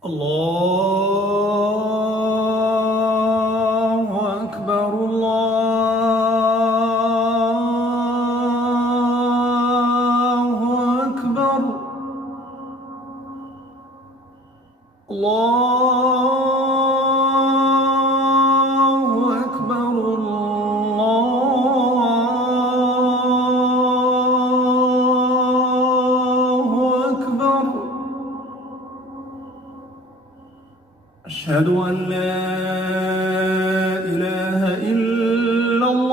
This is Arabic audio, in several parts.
الله أكبر الله أكبر الله أكبر الله أكبر. أشهد أن لا إله إلا الله.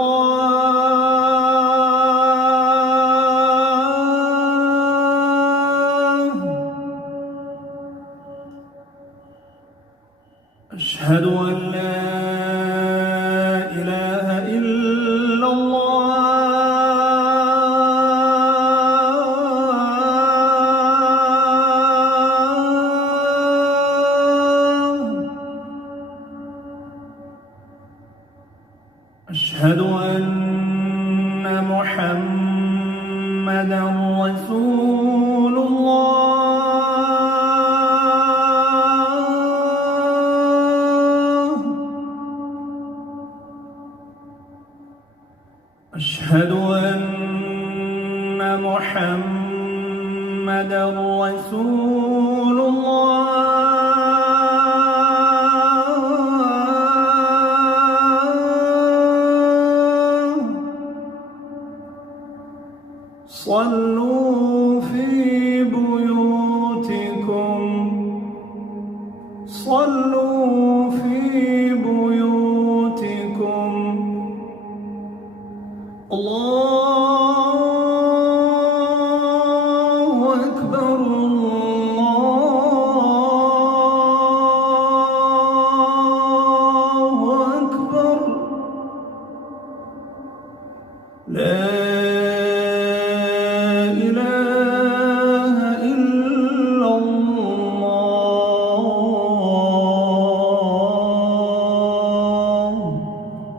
أشهد أن لا إله إلا الله. أشهد أن محمدًا رسول الله. أشهد أن محمدًا رسول الله. صلوا في بيوتكم صلوا في بيوتكم. الله أكبر الله أكبر. لا